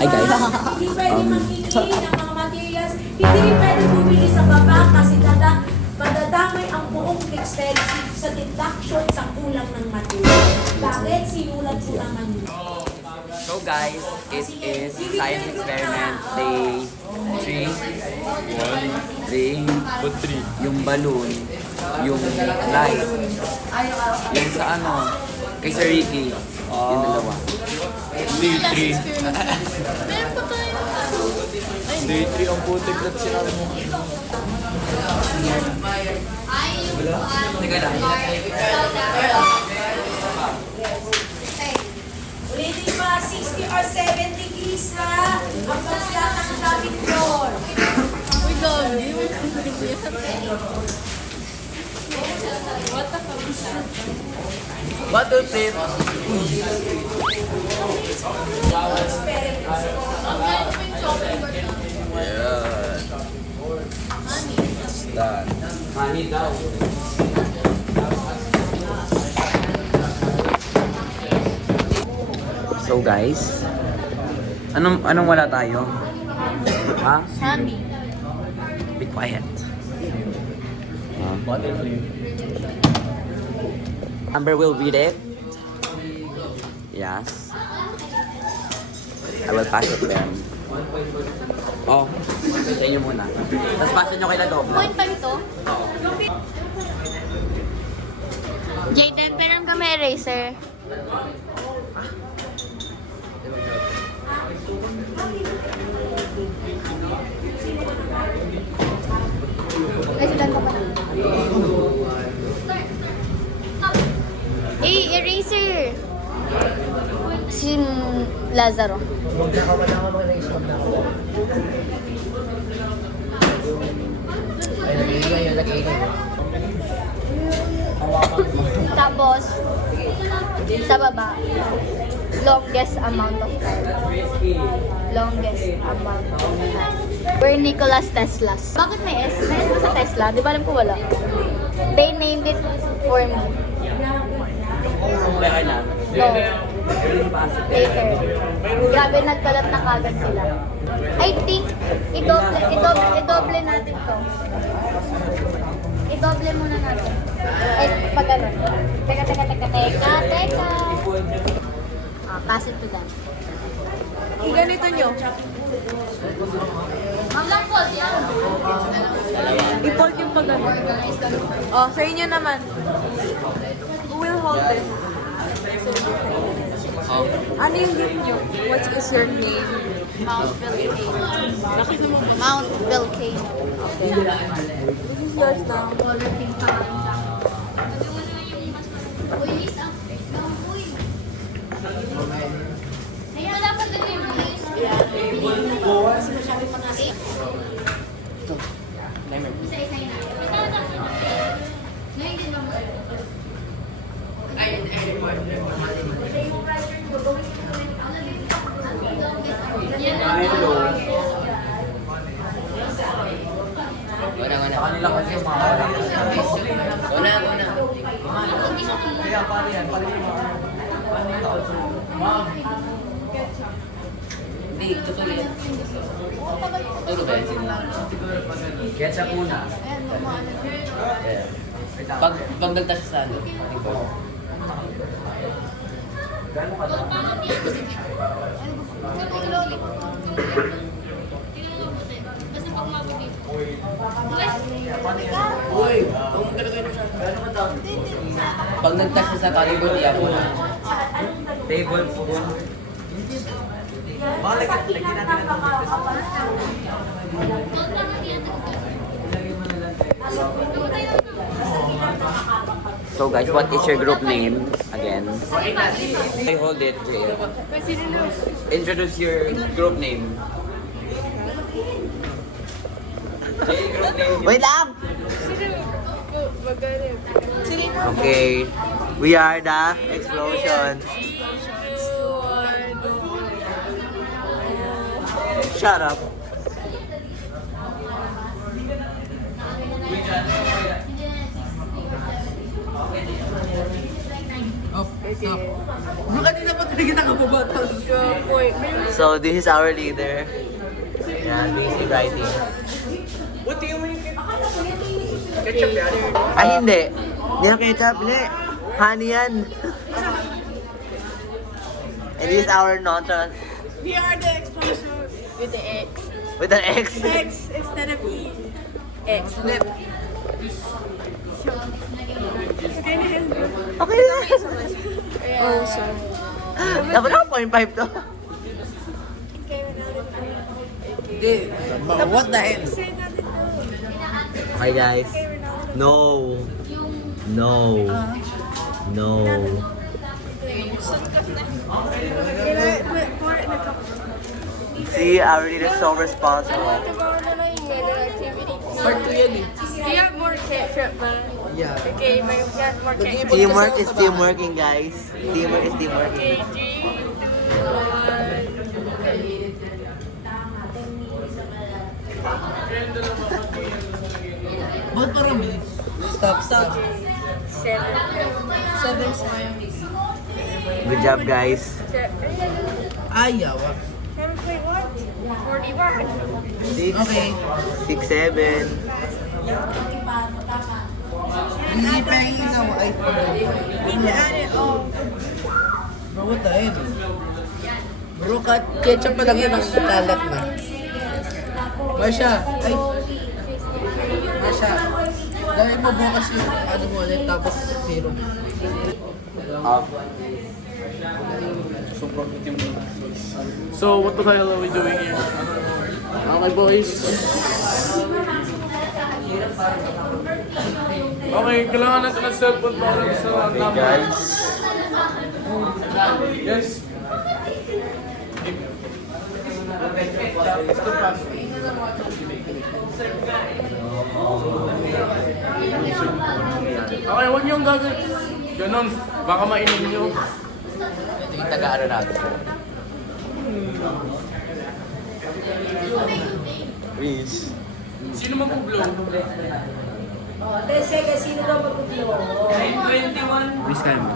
Hi guys. Hindi pwede mamili ng mga materials. Hindi rin pwede bumili sa baba kasi madadamay ang buong dexterity sa deduction sa kulang ng material. Bakit? Sinulat ko naman yun. So guys, it is science experiment day 3. 3. But 3. Yung balloon, yung light, yung sa ano, kay Sir Ricky, yung dalawa. Day 3. Day 3 ang putik na sinabi mo. Teka lang. Ulitin pa, 60 or 70 keys ha. Ang pasyata ng David floor. We love you. What the fuck is that? What to flip? Yeah. Start. Honey daw. So guys, anong wala tayo? Ha? Sammy. Be quiet. Butterfly. Amber will read it. Yes. I will pass it then. Oh, sa inyo muna. Tapos pass nyo kay Ladog. Point pa ito? Jayden, pero kami eraser. Eraser! Si Lazaro. Tapos, sa baba, longest amount of time. Longest amount of time. We're Nikola Teslas. Bakit may S? May S ba sa Tesla? Di ba alam ko wala? They named it for me. Kaya na. No. Later. Grabe, nagkalat na kagad sila. I think, idoble natin to. Idoble muna natin. Eh, pag ano. Teka. Pass it to them. Ganito nyo. Hanggang fold yan. I-fold yung pag ano. Oh, sa inyo naman. Who will hold it? Ano yung gift nyo? What is your name? Mount Volcano. Mount Volcano. This is yours now. Color pink pa lang siya. Uy, miss ang uy. Kaya dapat din yung miss. Isa-isay na. Ngayon din ba mo? Wala. Sa kanila kasi mga wala. Kaya pare yan. Hindi, totoo yan. Totoo ba yan? Ketchup muna. Yeah. Pag nagtas sa ano? Gano'n ka lang? Kasi pag mabuti. Uy! Pag nagtas sa table, iyan mo na. Table, spoon. Baka lagyan natin ang So guys, what is your group name again? I hold it, Jay. Introduce your group name. Wait lang! Okay, we are the Explosions. Shut up. Stop. Kanina pa Kita ka ba So, this is our leader. Yan, basic writing. Ay, hindi. Hindi na ketchup, hindi. Honey yan. And this is our nonchalant We are the exposure. With the X. with an X. X instead of E. X. Lip. Okay na. Oh, sorry. Dapat ako 0.5 to. What the hell? Okay guys. No. No. No. See, our leader is so responsible. Part 2 yan eh. We have more ketchup, man. Yeah. Okay, we got more ketchup. Teamwork is teamworking, guys. Teamwork is teamworking. Okay, 3, 2, 1. Ba't parang bilis? Stop. 7. Good job, guys. Ayaw. 41. 6, Okay. 6, 7. Hindi pa yung isa mo. Ay, bro, what the hell? Bro, ketchup pa lang yun ang kalat na. Masya. Ay. Masya. Dahil mo bukas yung ano mo ulit tapos zero. So, what the hell are we doing here? Okay, boys. Okay, kailangan natin ng cellphone para sa number. Guys. Yes. Okay, huwag niyong gagawin. Ganon, baka mainom niyo. Ito yung taga-ano natin. Please. Sino mag-blow? Sino daw mag-blow? 21. Please, Kyle.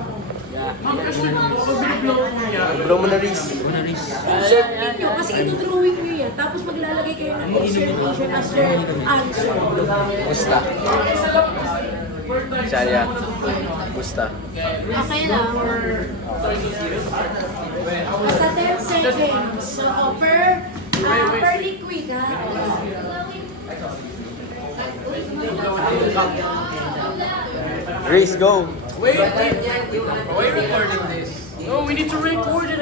Ang question ko, pag blow mo niya. Bro mo na, Riz. Insert ninyo, kasi ito drawing nyo yan. Tapos maglalagay kayo ng insert question as your answer. Gusta. Sharia. Gusta. Okay lang. Basta 10 seconds. So, per liquid, ha? Riz, go. Wait, why are you recording this? No, we need to record it.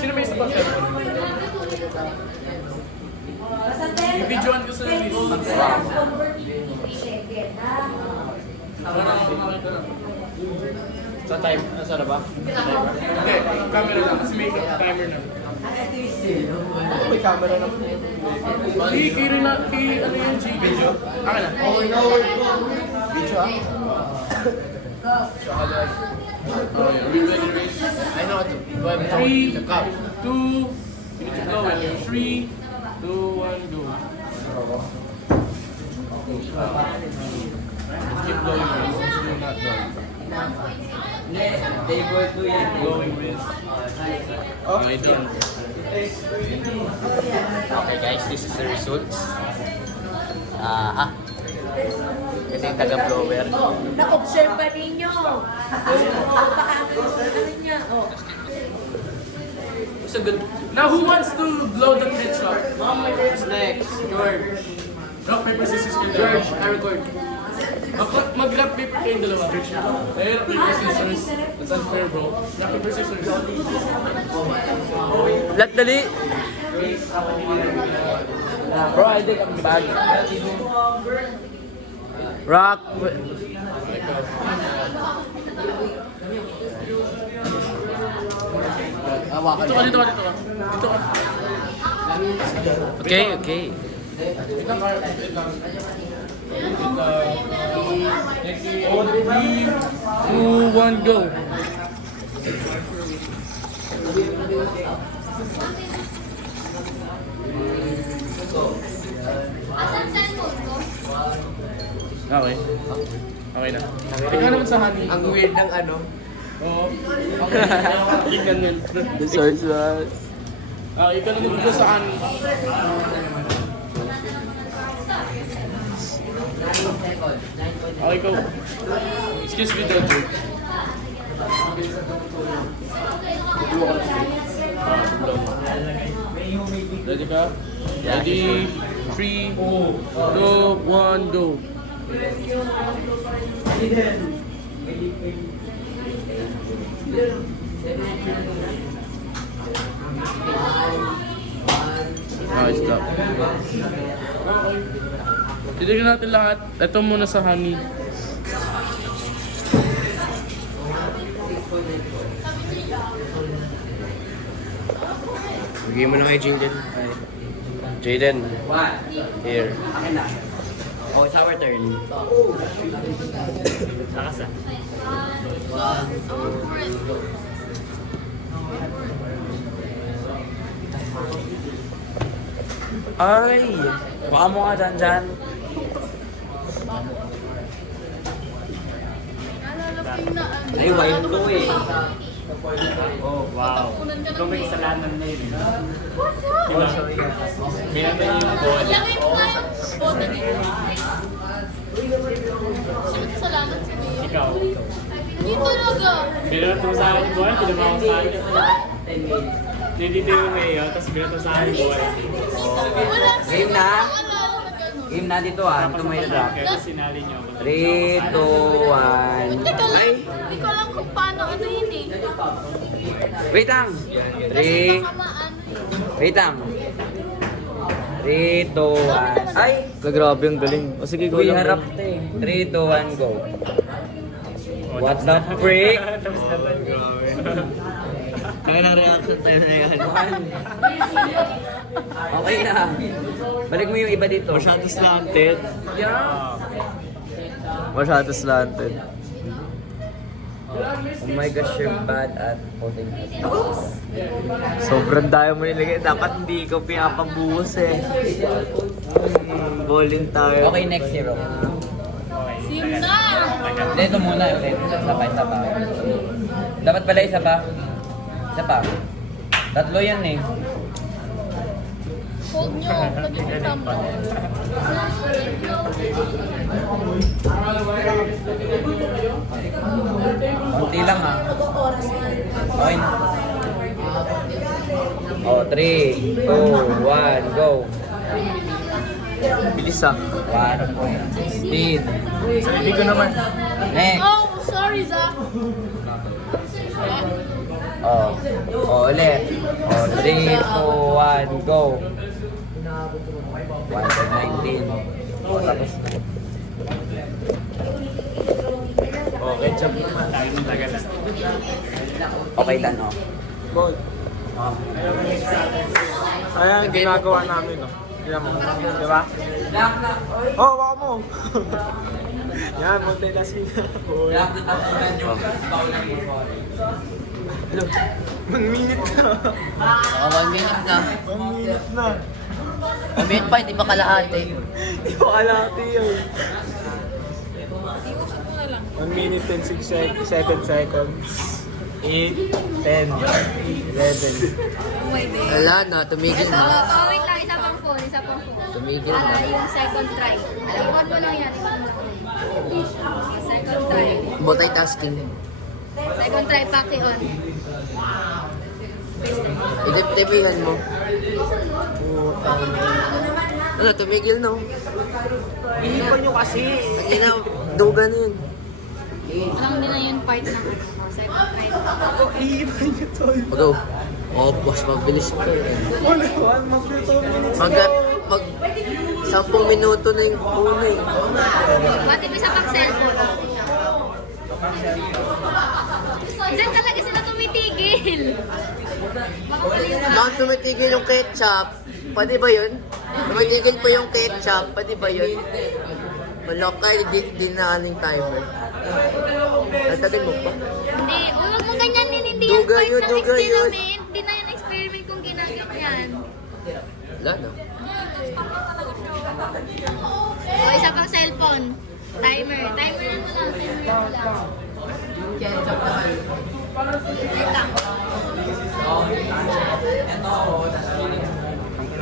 Sino may isa pa? Basta 10 I-videoan ko sa list. seconds lang convert into 3 seconds, ha? Sa time, nasa na ba? Hindi, camera lang. Kasi may timer na. May camera na. Kay ano yun, G? Video? Akin na. Video ah. Oh, yeah. We ready to race? I know what to do. 3, 2, you need to blow it. 3, 2, 1, go. Let's keep blowing with. Let's do not blow. Blowing with. Okay, done. Okay guys, this is the results. Ito yung taga-blower. Na-observe ba ninyo? Baka ano niya? Oh. So good. Now, who wants to blow the ketchup? Who's next? George. Rock, paper, scissors, George. I record. Mag-rock, paper kayong dalawa. Eh, rock, paper, scissors. That's unfair, bro. Rock, paper, scissors. Lat dali. Bro, I think I'm bag. Rock. Hawakan Dito ka, dito ka, dito ka. Dito ka. Okay, okay. Wait lang, Carl. Wait lang. Next, 3, 2, 1, go. Okay. Okay na. Ikaw naman sa honey. Ang weird ng ano. Oo. Tingnan yun. The source was... Ikaw na dito sa akin. Ikaw. Excuse me, Dojo. Ready ka? Ready? 3, 2, 1, go. Stop. Titignan natin lahat. Ito muna sa honey. Bigay mo na kay Jaden. Jaden. What? Here. Akin na. Oh, it's our turn. Nakasa. Ay! Baka mo nga dyan. Ay, wine to eh. Oh, wow. Ito may kasalanan na yun. Kaya na yung ball. Salamat sa iyo. Ikaw. Hindi talaga. Binato sa akin yung ball, pinamaw sa akin. Dito yung mayo, tapos binato sa akin yung ball. Wala Game na? naalala na gano'n. Game na dito ah. Ito may drop. Kaya sinali niyo ako. 3, 2, 1. Teka lang, hindi ko alam kung paano ano yun eh. Wait lang. Kasi 3. baka maano eh. Wait lang. 3, 2, 1. Ay! Grabe ang galing. O sige, go Uy, lang. harap to eh. 3, 2, 1, go. What the freak? Tapos naman, grabe. Kaya na reaction tayo na yan. Okay na. Balik mo yung iba dito. Masyado slanted. Yeah. Masyado slanted. Oh my gosh, you're bad at holding it. Sobrang daya mo nilagay. Dapat hindi ko pinapabuhos eh. Bowling tayo. Okay, next hero. Sim na! Hindi, ito muna. Isa pa. Dapat pala isa pa. Isa pa. Tatlo yan eh. Hold nyo, lagi ko tampo. Kunti lang ah. Okay na. Oh, 3, 2, 1, go. Bilis ah. 1. Speed. Hindi ko naman. Next. Oh, sorry Zach. Oh. Oh, ulit. Oh, 3, 2, 1, go. 119. Oh, tapos. Oh, ketchup naman. Okay lang, oh. Ball. Ayan, ginagawa namin, no? Yan mo. Di ba? Oh, waka mo. Yan, multitasking. Lahat na tapunan yung paulan mo. Hello. 1 minute na. 1 minute na. 1 minute na. 1 minute pa, hindi ba kalahati? Di ko kalahati yun. 1 minute and 7 seconds. 8, 10, 11. Wala na, tumigil na. Oh, wait lang, isa pang phone. Tumigil na. Yung second try. Iwan mo lang yan, iwan mo lang. Second try. Multitasking. Second try, paki-on. Idip-tipihan mo. Wala, tumigil na. Iipan nyo kasi. Hindi na, duga na yun. Alam din na yun part ng second try. Iipan nyo tol. Go. Oh, boss, mabilis pa. Wala, mag-2 minutes. Mag 10 minuto na yung uno eh. Pati mo sa pag-cellphone. Diyan talaga sila tumitigil. Bakit tumitigil yung ketchup? Pwede ba yun? Tumitigil pa yung ketchup, pwede ba yun? Wala ka, di na aning timer. Nagtagin mo pa. Hindi, huwag mo ganyan din. Hindi yan Duga part yun, ng duga yun. experiment. Hindi na yan experiment kung ginagawa yan. Wala na. O, isa pang cellphone. Timer. Timer mo lang. Timer mo lang. ketchup naman.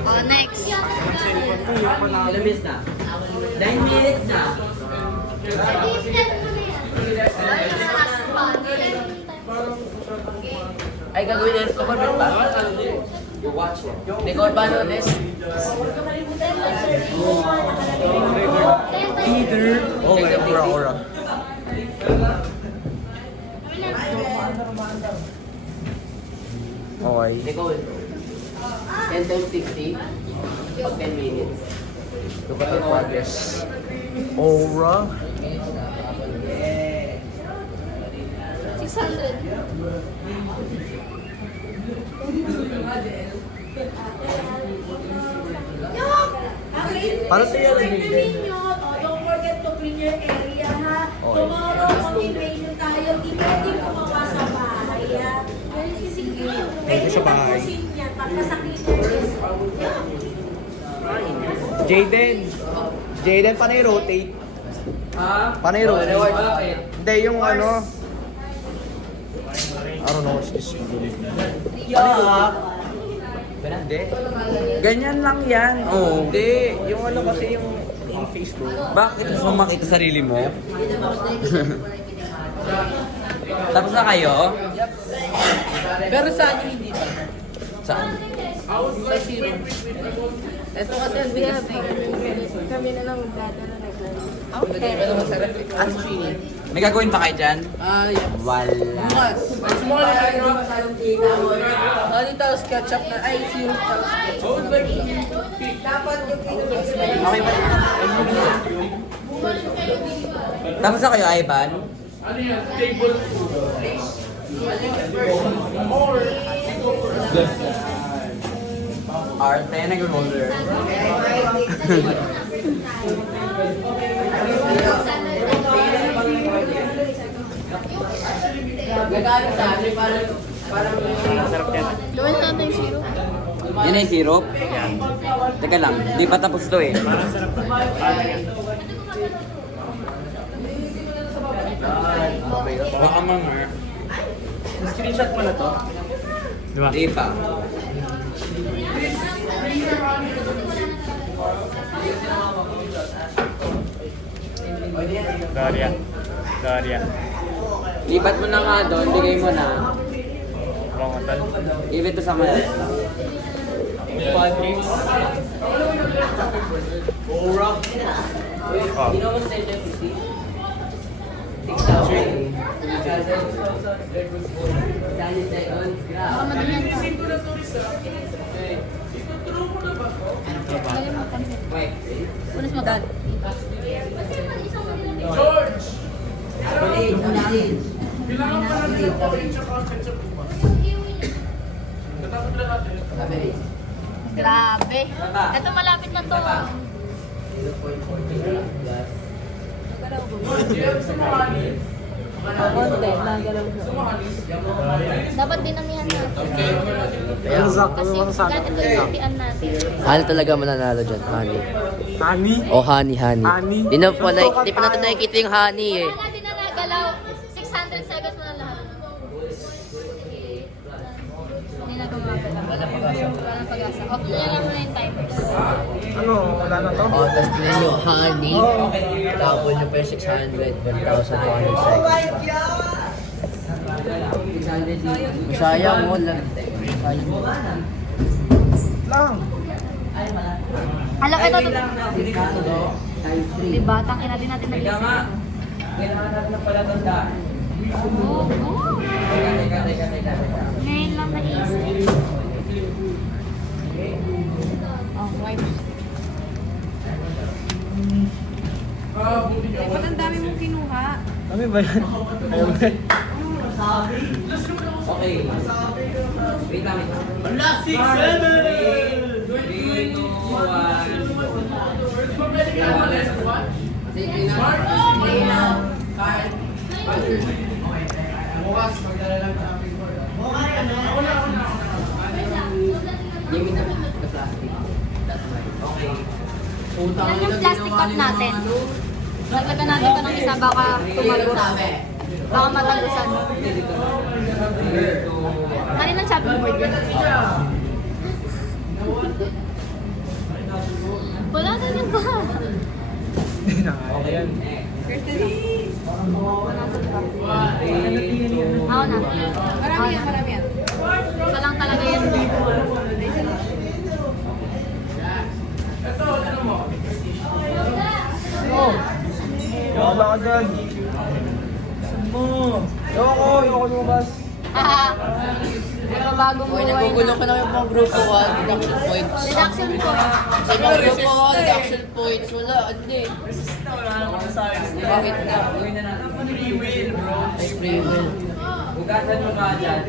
Oh, next. Ilang minutes na? 9 minutes na. Ay, gagawin na ito ko ba? Watch it. Nicole Banones. Oh, may aura. Okay. Nicole. 10 times 60. Pag 10 minutes. Look at our progress. Aura. 600. Para sa iyo, Don't forget to clean your area, ha? Tomorrow, motivation tayo. Di pwede gumawa sa bahay, ha? Pwede sa bahay. Jaden, panay rotate. Panay rotate. Hindi, yung ano. I don't know what's this. Hindi. Ganyan lang yan. Oo. Hindi. Yung ano kasi yung face ko. Bakit gusto mo makita sarili mo? Tapos na kayo? Pero sa akin hindi pa. Saan? Sa zero. Ito kasi ang bigas na Kami na lang magdadala na Lagay pa naman sa ref. As chili. May gagawin pa kayo dyan? Yeah. Wala. Bukas. Small honey toast ketchup na. Ay, zero toast ketchup. Okay ba? Tapos na kayo, Ivan? Ano yan? Table Arte, nag-roller. Nagalit sa akin, parang Gawin natin yung syrup. Yan ay syrup? Teka lang, di pa tapos to eh. Baka mga. Screenshot mo na to. Di pa. Daria. Lipat mo na nga doon, bigay mo na. Pangatal. Give it to someone else. You know what's 10 times 50? 6,000. 10 seconds. Baka madali yan. Galing mo pansin. Wait. Unas mo dad. George! Ulit. Kailangan pa natin yung orange at ketchup bukas. Natapos lang natin. Grabe. Ito malapit na to. Sa mga honey. Konti, nagalaw na. Dapat dinamihan natin. Ang sakto Kasi naman sa ganito yung kapian natin. Honey talaga mananalo dyan, honey. Honey? O honey. Honey? Di pa natin nakikita yung honey eh. Wala natin na nagalaw. 600 seconds mo na lahat. Hindi na gumagalaw. Walang pag-asa. Off na lang muna yung timer. Ano? Wala na to? O, tapos tingnan nyo, honey. Tapos nyo pa yung 600, 1,200 seconds. Masayang mo lang. Masayang mo. Lang. Alam, ito. Diba? Tangin natin natin Kaya nag-isip. nga. Kailangan natin ng palatandaan. Oo. Teka. Ngayon lang naisip. Oh, wipe. Buti niyo. Ba't ang dami mong kinuha? Kami ba yan? Ayaw ba? Okay. Wait lang. Wala, 6, 7! 3, 2, 1. Pwede ka naman last one? Bukas, magdala lang ka namin. Give me the plastic. That's right. Okay. Ilan yung plastic cup natin? Laglagan natin pa ng isa baka tumalon. Baka matagusan. Kaninang shopping board yan? Wala na lang ba? Hindi na kaya yan. Ako na. Marami yan. Isa lang talaga yan. Wala ka dyan. Ayoko lumabas. Nagbabago mo. Uy, nagugulo ko na yung mga grupo ko, deduction points. Deduction ko. Sa mga grupo ko, deduction points. Wala, hindi. Bakit na? Ay, free will. Bukasan mo ka dyan.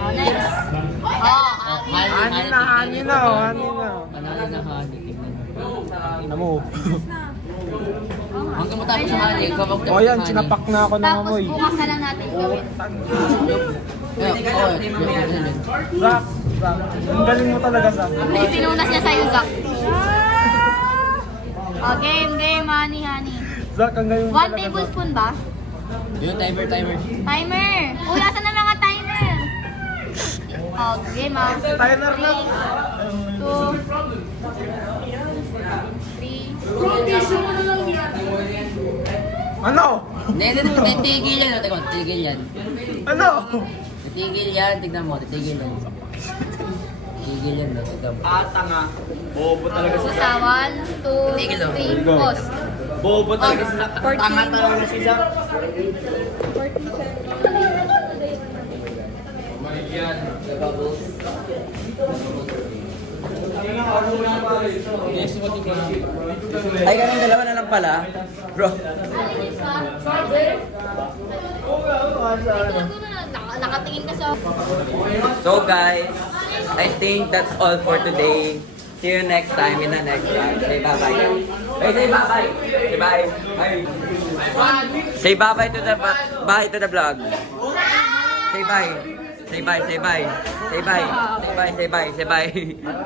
Oh, next. Oh, Hani na. Panalo na honey, tignan mo. Tingnan mo. Hanggang matapos sa honey, ikaw magtapos O yan, sinapak na ako ng Tapos amoy. bukas na lang natin gawin. Zach, ang galing mo talaga, Zach. Pinunas niya sa'yo, Zach. Oh, game, honey. Zach, ang galing mo 1 talaga, Zach. tablespoon ba? Yun, timer. Timer! Uy, asan na mga timer? Oh, game ah. Timer na. 2, 3, Ano? Hindi, titigil yan. Teka, titigil yan. Ano? Titigil yan, tignan mo, titigil yan. Titigil yan, tignan mo. Tanga. Bobo talaga Sa 1, 2, 3, pause. Bobo talaga sila. Tanga talaga si Zach. Ay, ganun dalawa na lang pala. Bro. Nakatingin ka sa... So guys, I think that's all for today. See you next time in the next vlog. Say bye-bye. Hey, say bye-bye. Say bye. Bye. Say bye-bye to the bye to the vlog. Say bye. Say bye, say bye. Say bye. Say bye, say bye, say bye.